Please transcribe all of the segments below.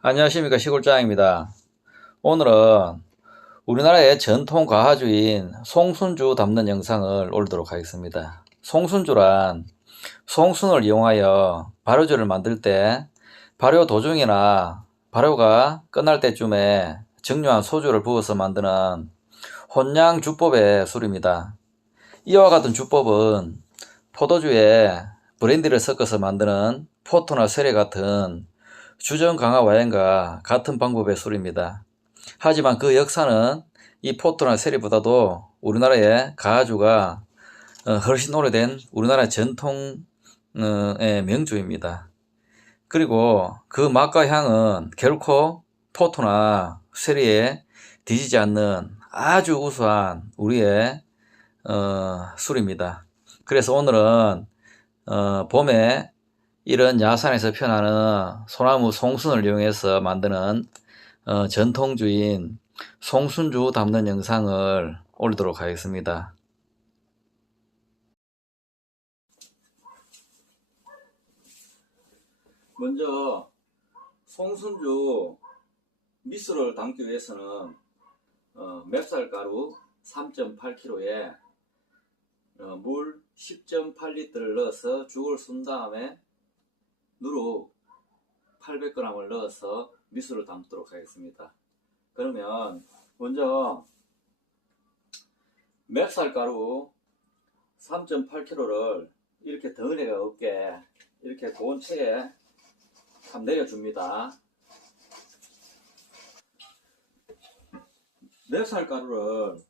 안녕하십니까, 시골장입니다. 오늘은 우리나라의 전통 과화주인 송순주 담는 영상을 올리도록 하겠습니다. 송순주란 송순을 이용하여 발효주를 만들 때 발효 도중이나 발효가 끝날 때쯤에 정료한 소주를 부어서 만드는 혼양 주법의 술입니다. 이와 같은 주법은 포도주에 브랜디를 섞어서 만드는 포트나 세례 같은 주정 강화 와인과 같은 방법의 술입니다. 하지만 그 역사는 이 포트나 세리보다도 우리나라의 가주가 훨씬 오래된 우리나라 전통의 명주입니다. 그리고 그 맛과 향은 결코 포트나 세리에 뒤지지 않는 아주 우수한 우리의 술입니다. 그래서 오늘은 봄에 이런 야산에서 피어나는 소나무 송순을 이용해서 만드는 전통주인 송순주 담는 영상을 올리도록 하겠습니다. 먼저 송순주 미술을 담기 위해서는 맵쌀가루 3.8kg에 물 10.8리터를 넣어서 죽을 쓴 다음에 누룩 800g을 넣어서 미술을 담도록 하겠습니다. 그러면 먼저 맵쌀가루 3.8kg를 이렇게 덩어리가 없게 이렇게 고운 체에 한번 내려줍니다. 맵쌀가루를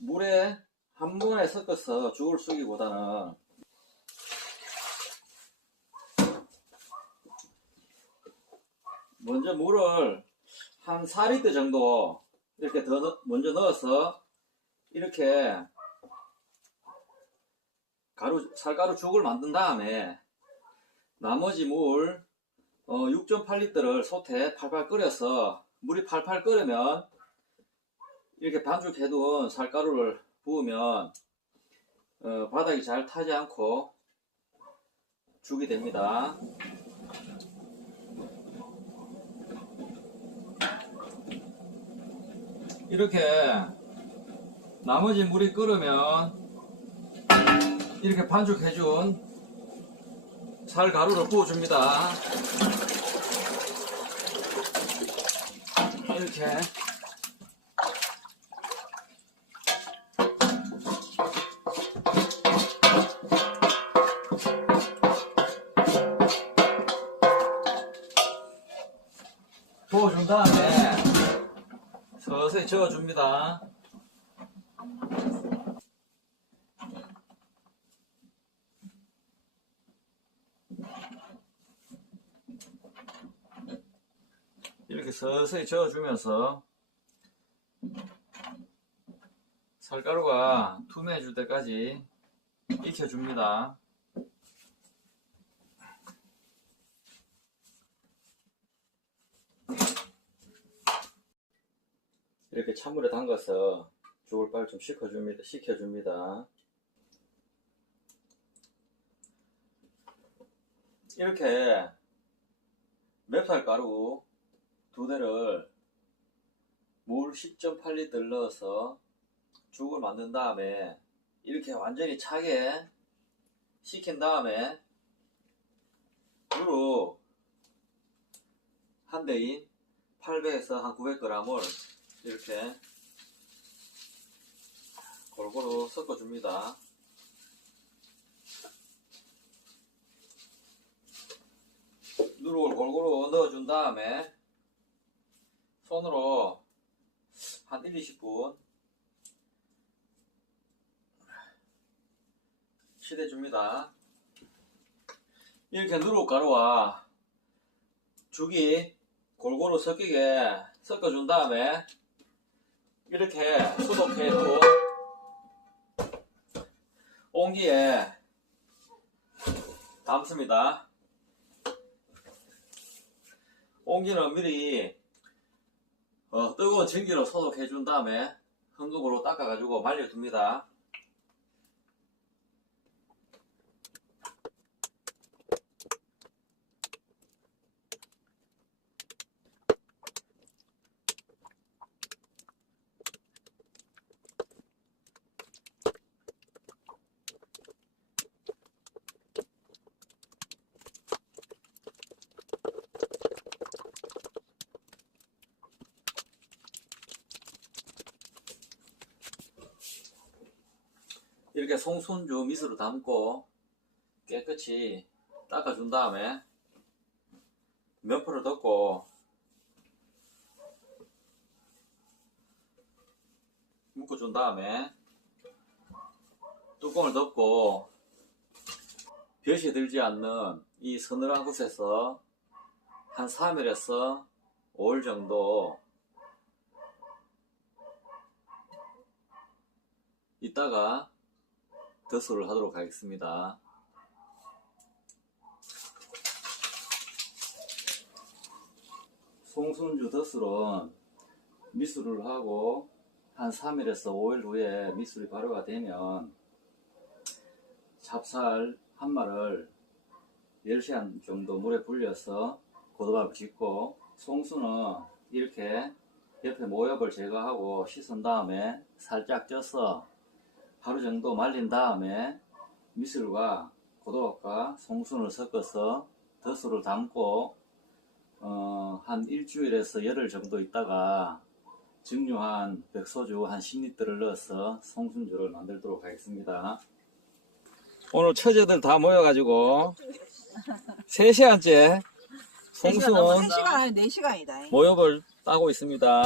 물에 한 번에 섞어서 죽을 쓰기보다는 먼저 물을 한 4리터 정도 이렇게 먼저 넣어서 이렇게 쌀가루 죽을 만든 다음에 나머지 물 6.8리터를 솥에 팔팔 끓여서 물이 팔팔 끓으면 이렇게 반죽해둔 쌀가루를 부으면 바닥이 잘 타지 않고 죽이 됩니다. 이렇게 나머지 물이 끓으면 이렇게 반죽해준 쌀가루를 부어줍니다. 이렇게 부어준 다음에 서서히 저어줍니다. 이렇게 서서히 저어주면서 쌀가루가 투명해질 때까지 익혀줍니다. 이렇게 찬물에 담가서 죽을 빨리 좀 식혀줍니다. 이렇게 맵쌀가루 2대를 물 10.8리터를 넣어서 죽을 만든 다음에 이렇게 완전히 차게 식힌 다음에 누룩 한 대인 800에서 한 900g을 이렇게 골고루 섞어줍니다. 누룩을 골고루 넣어준 다음에 손으로 한 1-20분 치대줍니다. 이렇게 누룩가루와 죽이 골고루 섞이게 섞어준 다음에 이렇게 소독해둔 옹기에 담습니다. 옹기는 미리 뜨거운 전기로 소독해준 다음에 헝겊으로 닦아가지고 말려둡니다. 이렇게 송순주 밑으로 담고 깨끗이 닦아준 다음에 면포를 덮고 묶어준 다음에 뚜껑을 덮고 볕이 들지 않는 이 서늘한 곳에서 한 3일에서 5일 정도 있다가 덧수를 하도록 하겠습니다. 송순주 덧술은 미술을 하고 한 3일에서 5일 후에 미술이 발효가 되면 찹쌀 한 마를 10시간 정도 물에 불려서 고두밥을 짓고, 송수는 이렇게 옆에 모엽을 제거하고 씻은 다음에 살짝 쪄서 하루 정도 말린 다음에 미술과 고두밥과 송순을 섞어서 덧술을 담고 한 일주일에서 열흘 정도 있다가 증류한 백소주 한 10리터를 넣어서 송순주를 만들도록 하겠습니다. 오늘 처제들 다 모여가지고 3시간째 송순 3시간 아니 4시간이다. 모엽을 따고 있습니다.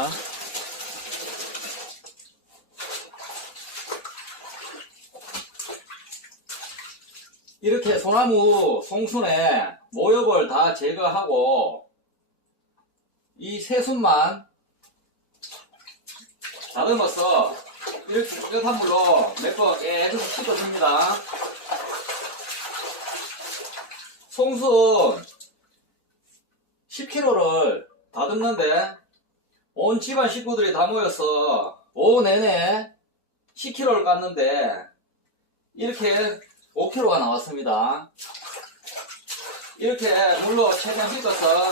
이렇게 소나무 송순에 모엽을 다 제거하고 이 새순만 다듬어서 이렇게 깨끗한 물로 몇 번 깨끗이 씻어줍니다. 송순 10kg를 다듬는데 온 집안 식구들이 다 모여서 오후 내내 10kg를 깠는데 이렇게 5kg가 나왔습니다. 이렇게 물로 최대한 헹궈서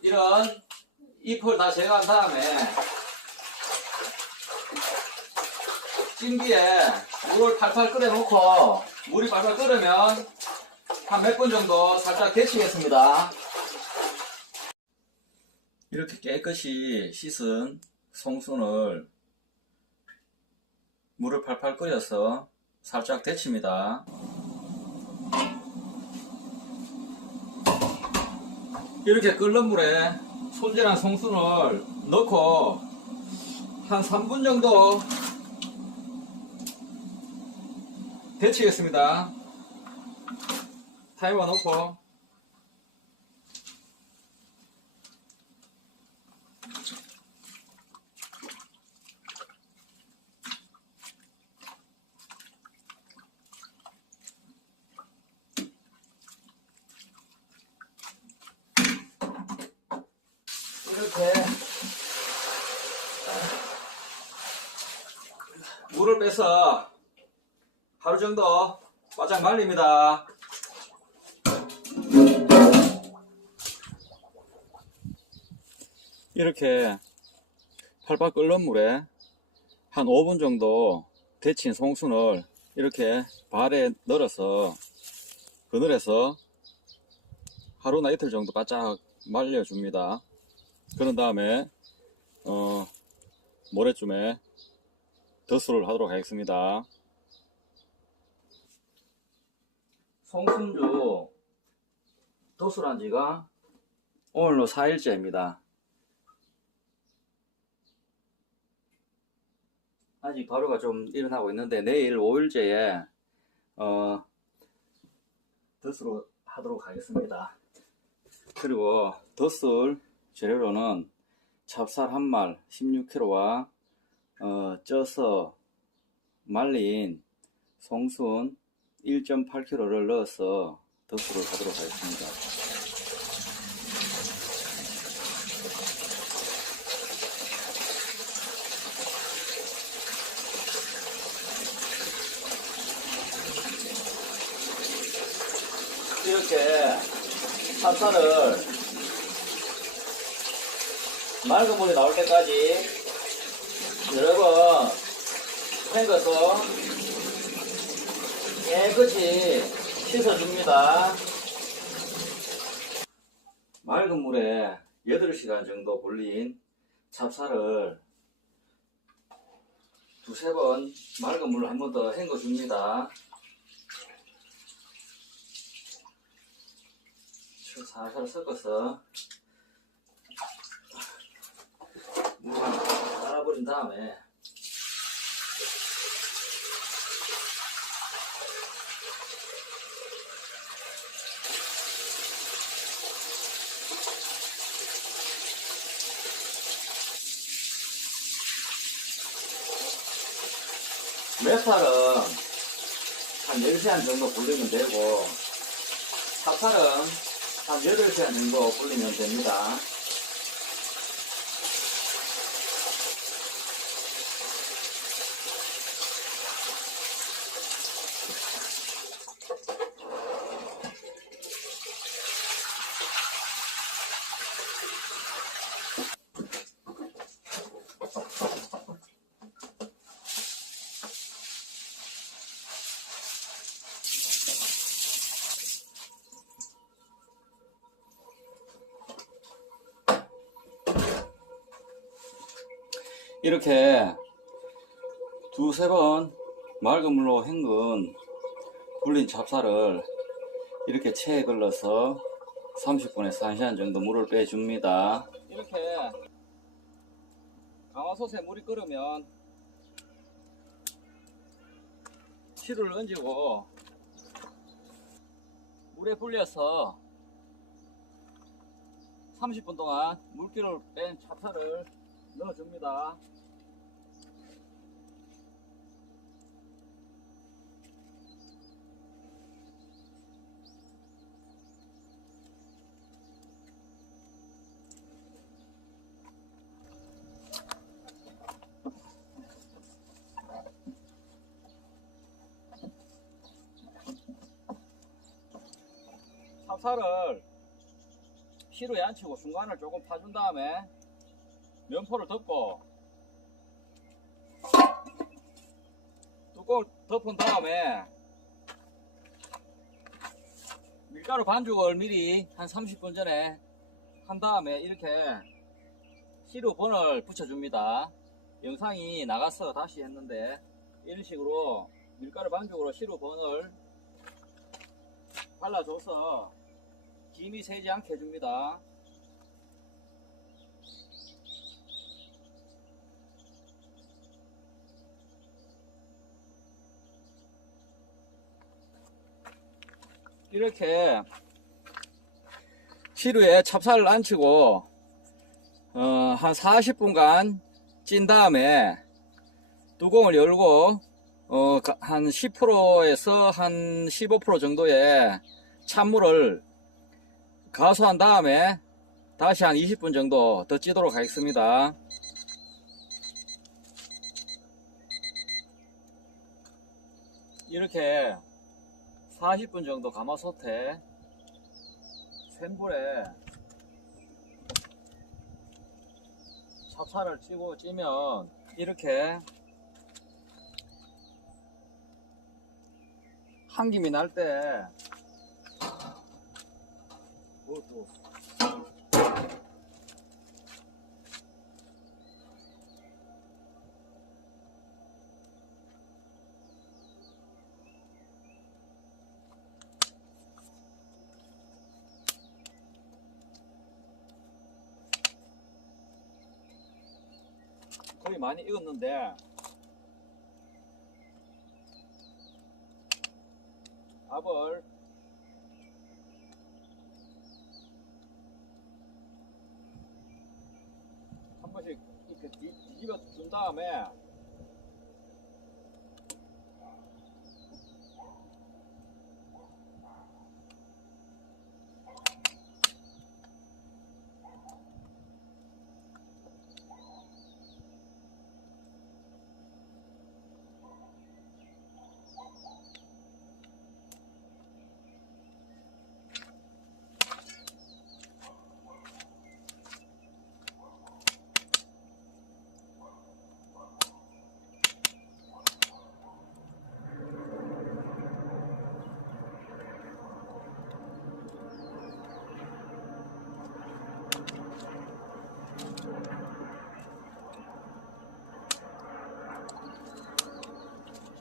이런 잎을 다 제거한 다음에 찜기에 물을 팔팔 끓여 놓고 물이 팔팔 끓으면 한 몇 분 정도 살짝 데치겠습니다. 이렇게 깨끗이 씻은 송순을 물을 팔팔 끓여서 살짝 데칩니다. 이렇게 끓는 물에 손질한 송순을 넣고 한 3분 정도 데치겠습니다. 타이머 놓고 이렇게 물을 빼서 하루 정도 바짝 말립니다. 이렇게 팔팔 끓는 물에 한 5분 정도 데친 송순을 이렇게 발에 널어서 그늘에서 하루나 이틀 정도 바짝 말려줍니다. 그런 다음에 모레쯤에 덧수를 하도록 하겠습니다. 송순주 덧술한 지가 오늘로 4일째입니다. 아직 발효가 좀 일어나고 있는데 내일 5일째에 덧술을 하도록 하겠습니다. 그리고 덧술 재료로는 찹쌀 한 말 16kg와 쪄서 말린 송순 1.8kg를 넣어서 덧술을 하도록 하겠습니다. 이렇게 찹쌀을 맑은 물이 나올 때까지 여러 번 헹궈서 깨끗이 씻어줍니다. 맑은 물에 8시간 정도 불린 찹쌀을 두세 번 맑은 물을 한 번 더 헹궈 줍니다. 살살 섞어서 물을 갈아버린 다음에 메살은 한 10시간 정도 불리면 되고 찹쌀은 한 8시간 정도 불리면 됩니다. 이렇게 두세 번 맑은 물로 헹군 불린 찹쌀을 이렇게 체에 걸러서 30분에서 1시간 정도 물을 빼줍니다. 이렇게 가마솥에 물이 끓으면 시루를 얹고 물에 불려서 30분 동안 물기를 뺀 찹쌀을 넣어줍니다. 찹쌀을 시루에 앉히고 중간을 조금 파준 다음에 면포를 덮고 뚜껑을 덮은 다음에 밀가루 반죽을 미리 한 30분 전에 한 다음에 이렇게 시루 번을 붙여줍니다. 영상이 나가서 다시 했는데 이런 식으로 밀가루 반죽으로 시루 번을 발라줘서 김이 새지 않게 해줍니다. 이렇게 시루에 찹쌀을 앉히고 한 40분간 찐 다음에 뚜껑을 열고 한 10%에서 한 15% 정도의 찬물을 가수한 다음에 다시 한 20분 정도 더 찌도록 하겠습니다. 이렇게 40분 정도 가마솥에 센 불에 찹쌀을 찌면 이렇게 한김이 날 때 거의 많이 익었는데 밥을 한 번씩 이렇게 뒤집어 준 다음에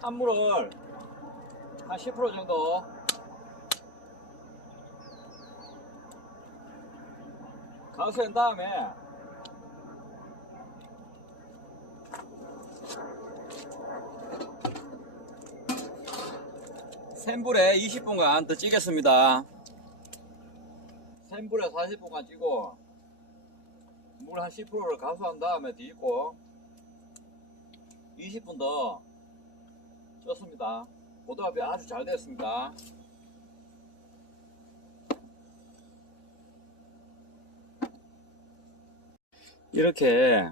찬물을 한 10% 정도 가수한 다음에 센 불에 20분간 더 찌겠습니다. 센 불에 40분간 찌고 물 한 10%를 가수한 다음에 뒤집고 20분 더 쪘습니다. 고도압이 아주 잘 됐습니다. 이렇게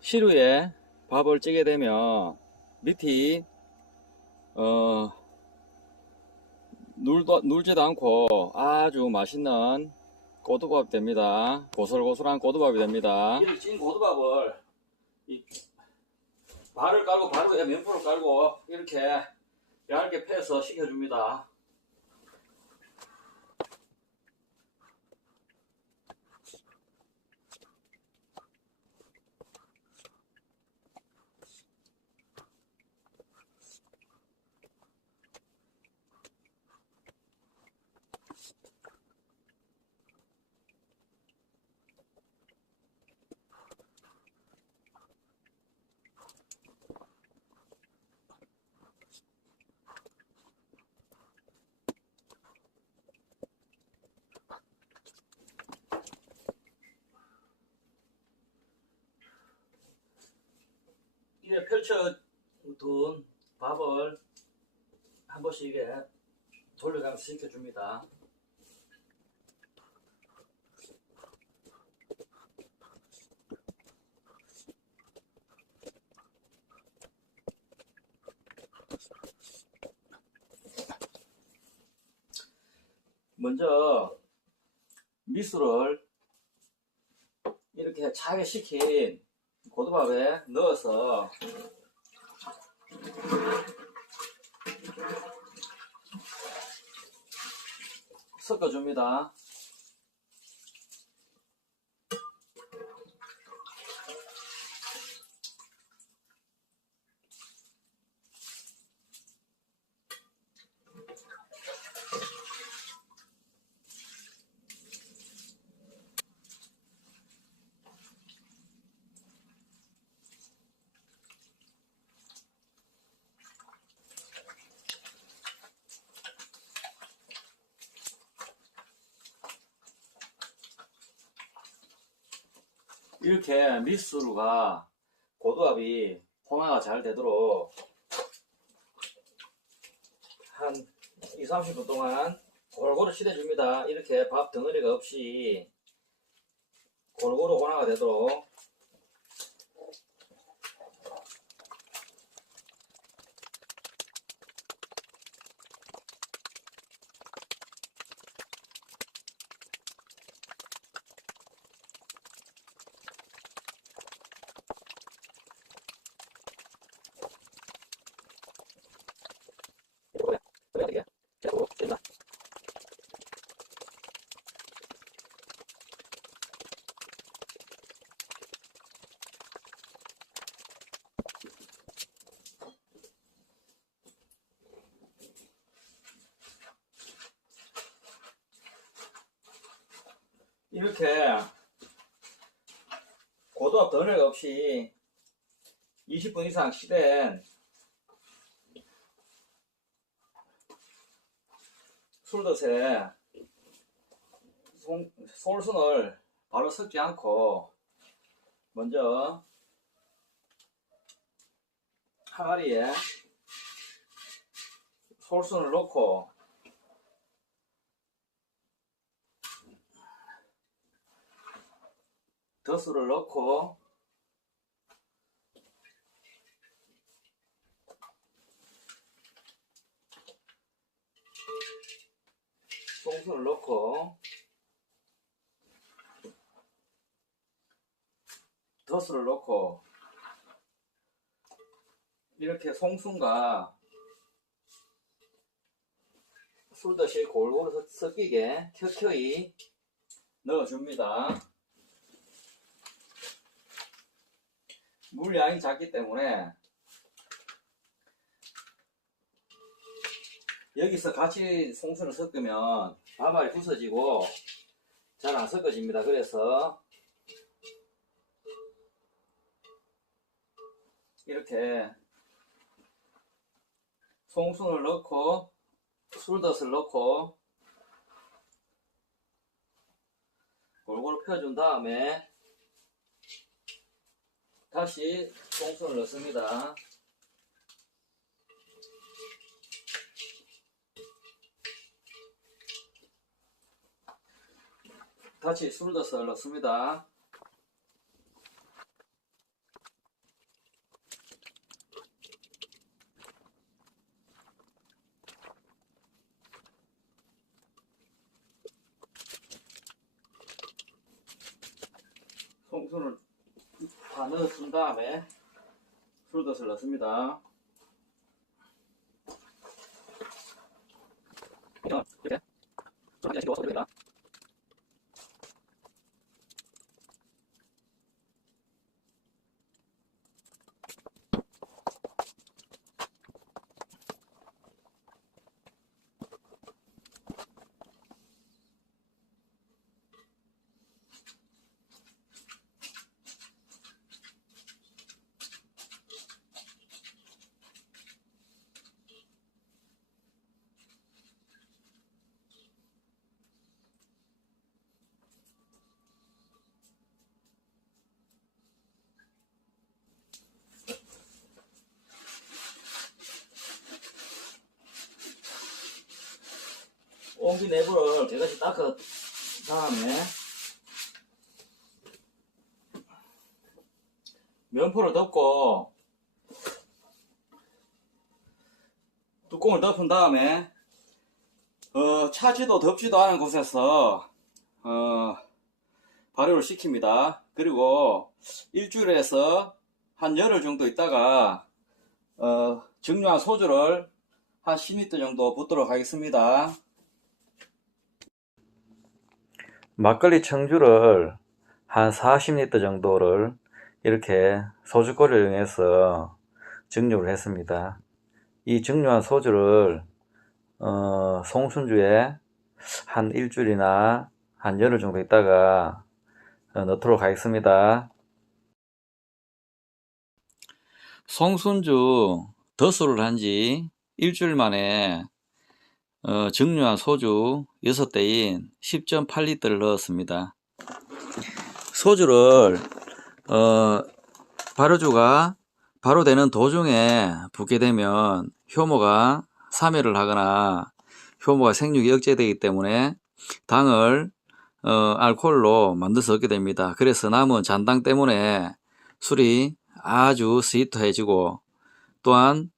시루에 밥을 찌게 되면 밑이 눌지도 않고 아주 맛있는 고두밥이 됩니다. 고슬고슬한 고두밥이 됩니다. 이렇게 찐 고두밥을 발을 깔고 바로 면포를 깔고 이렇게 얇게 패서 식혀줍니다. 이제 펼쳐둔 밥을 한 번씩 이게 돌려가면서 식혀줍니다. 먼저 미술을 이렇게 차게 식힌 고두밥에 넣어서 섞어줍니다. 이렇게 미숫가루가 고두밥이 홍화가 잘 되도록 한 20-30분 동안 골고루 씻어줍니다. 이렇게 밥 덩어리가 없이 골고루 혼화가 되도록. 이렇게 고도압 덩어리가 없이 20분 이상 시된 술덫에 솔순을 바로 섞지 않고 먼저 항아리에 솔순을 넣고 덧술을 넣고 송순을 넣고 덧술을 넣고 이렇게 송순과 술듯이 골고루 섞이게 켜켜이 넣어줍니다. 물량이 작기 때문에 여기서 같이 송수를 섞으면 밥알이 부서지고 잘 안 섞어집니다. 그래서 이렇게 송순을 넣고 술덫을 넣고 골고루 펴준 다음에 다시 송순을 넣습니다. 다시 술덫을 넣습니다. 송순을 다 넣어준 다음에 술덫을 넣습니다. 이렇게 좀 한개씩 넣어서 됩니다. 옹기 내부를 깨끗이 닦은 다음에 면포를 덮고 뚜껑을 덮은 다음에 차지도 덥지도 않은 곳에서 발효를 시킵니다. 그리고 일주일에서 한 열흘 정도 있다가 증류한 소주를 한 10리터 정도 붓도록 하겠습니다. 막걸리 청주를 한 40리터 정도를 이렇게 소주꼬리를 이용해서 증류를 했습니다. 이 증류한 소주를 송순주에 한 일주일이나 한 열흘 정도 있다가 넣도록 하겠습니다. 송순주 덧소를 한 지 일주일 만에 증류한 소주 6대인 10.8리터를 넣었습니다. 소주를 발효주가 발효되는 도중에 붓게 되면 효모가 사멸을 하거나 효모가 생육이 억제되기 때문에 당을 알코올로 만들 수 없게 됩니다. 그래서 남은 잔당 때문에 술이 아주 스위트해지고 또한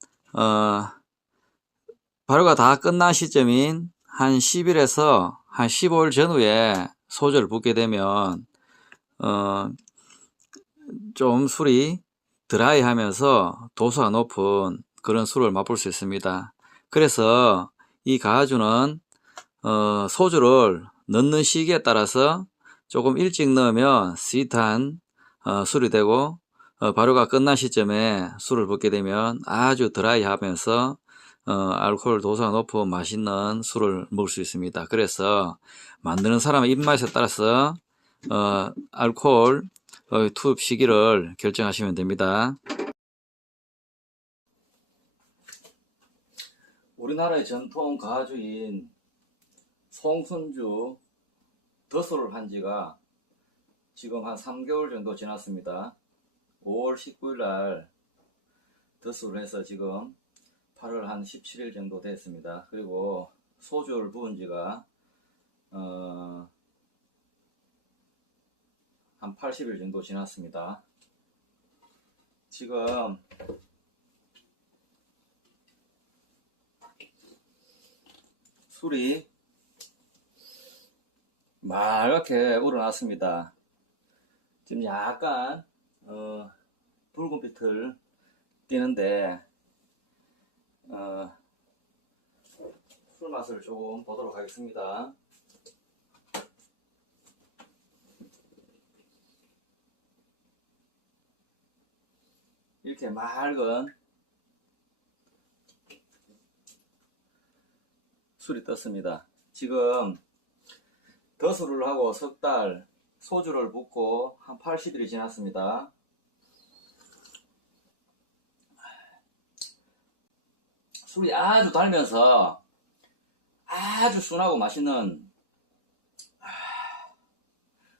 발효가 다 끝난 시점인 한 10일에서 한 15일 전후에 소주를 붓게 되면 좀 술이 드라이하면서 도수가 높은 그런 술을 맛볼 수 있습니다. 그래서 이 가주는 소주를 넣는 시기에 따라서 조금 일찍 넣으면 스윗한 술이 되고 발효가 끝난 시점에 술을 붓게 되면 아주 드라이하면서 알코올 도수가 높은 맛있는 술을 먹을 수 있습니다. 그래서 만드는 사람의 입맛에 따라서 알코올 투입 시기를 결정하시면 됩니다. 우리나라의 전통 가주인 송순주 덧소를 한 지가 지금 한 3개월 정도 지났습니다. 5월 19일 날 덧소를 해서 지금 8월 한 17일 정도 됐습니다. 그리고 소주를 부은 지가 한 80일 정도 지났습니다. 지금 술이 맑게 우러났습니다. 지금 약간 붉은빛을 띠는데 술 맛을 조금 보도록 하겠습니다. 이렇게 맑은 술이 떴습니다. 지금 더수를 하고 석 달 소주를 붓고 한 80일이 지났습니다. 술이 아주 달면서 아주 순하고 맛있는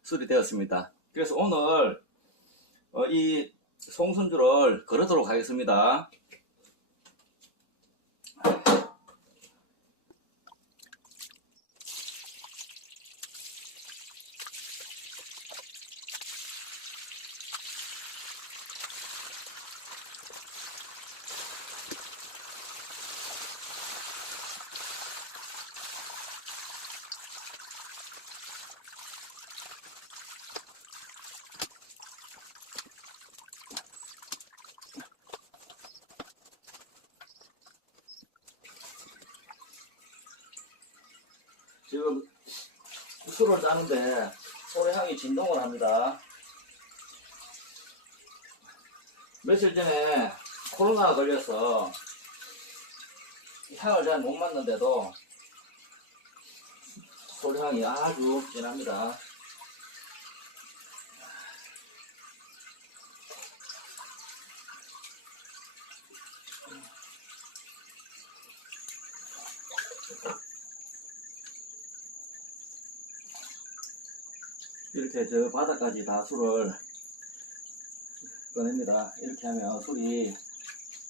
술이 되었습니다. 그래서 오늘 이 송순주를 거르도록 하겠습니다. 지금 술을 짜는데 소래향이 진동을 합니다. 며칠 전에 코로나가 걸려서 향을 잘 못 맡는데도 소래향이 아주 진합니다. 이렇게 저 바닥까지 다 술을 꺼냅니다. 이렇게 하면 술이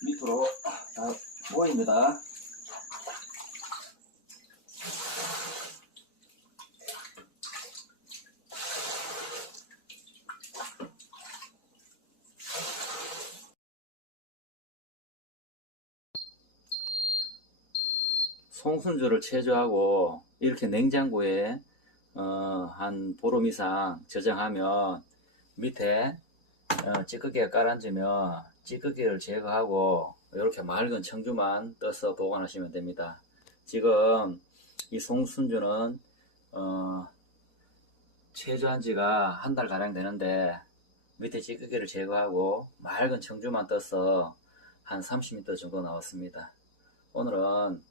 밑으로 다 모입니다. 송순주를 체조하고 이렇게 냉장고에 한 보름 이상 저장하면 밑에 찌꺼기가 깔아앉으면 찌꺼기를 제거하고 이렇게 맑은 청주만 떠서 보관하시면 됩니다. 지금 이 송순주는 체조한 지가 한 달 가량 되는데 밑에 찌꺼기를 제거하고 맑은 청주만 떠서 한 30m 정도 나왔습니다. 오늘은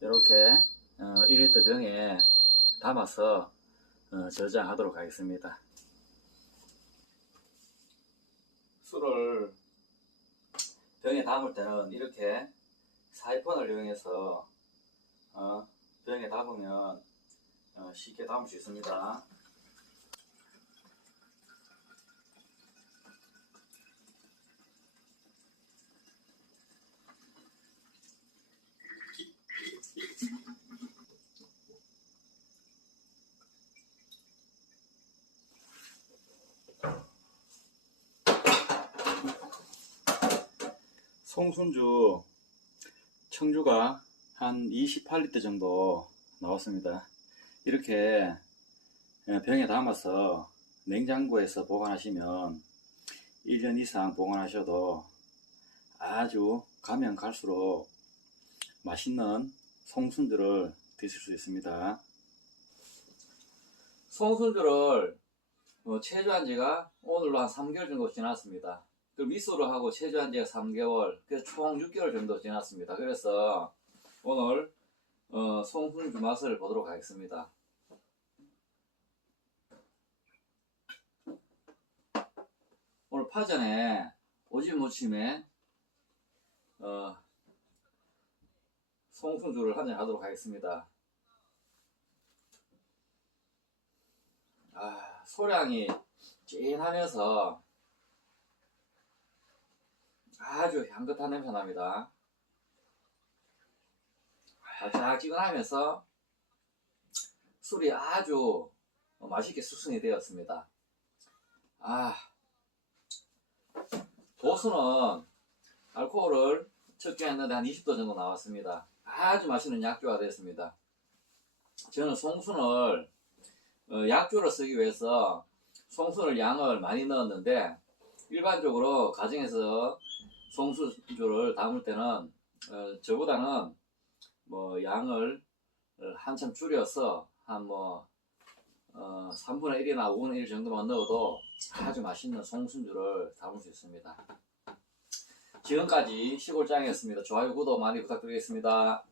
이렇게 1리터 병에 담아서 저장하도록 하겠습니다. 술을 병에 담을 때는 이렇게 사이펀을 이용해서 병에 담으면 쉽게 담을 수 있습니다. 송순주 청주가 한 28리터 정도 나왔습니다. 이렇게 병에 담아서 냉장고에서 보관하시면 1년 이상 보관하셔도 아주 가면 갈수록 맛있는 송순주를 드실 수 있습니다. 송순주를 체조한 지가 오늘로 한 3개월 정도 지났습니다. 그 미소를 하고 체조한 지가 3개월, 그래서 총 6개월 정도 지났습니다. 그래서 오늘 송순주 맛을 보도록 하겠습니다. 오늘 파전에 오지 무침에 송순주를 한잔 하도록 하겠습니다. 소량이 찐하면서 아주 향긋한 냄새 납니다. 달짝지근하면서 술이 아주 맛있게 숙성이 되었습니다. 도수는 알코올을 측정했는데 한 20도 정도 나왔습니다. 아주 맛있는 약주가 되었습니다. 저는 송순을 약주로 쓰기 위해서 송순을 양을 많이 넣었는데 일반적으로 가정에서 송순주를 담을 때는 저보다는 양을 한참 줄여서 한 3분의 1이나 5분의 1 정도만 넣어도 아주 맛있는 송순주를 담을 수 있습니다. 지금까지 시골장이었습니다. 좋아요, 구독 많이 부탁드리겠습니다.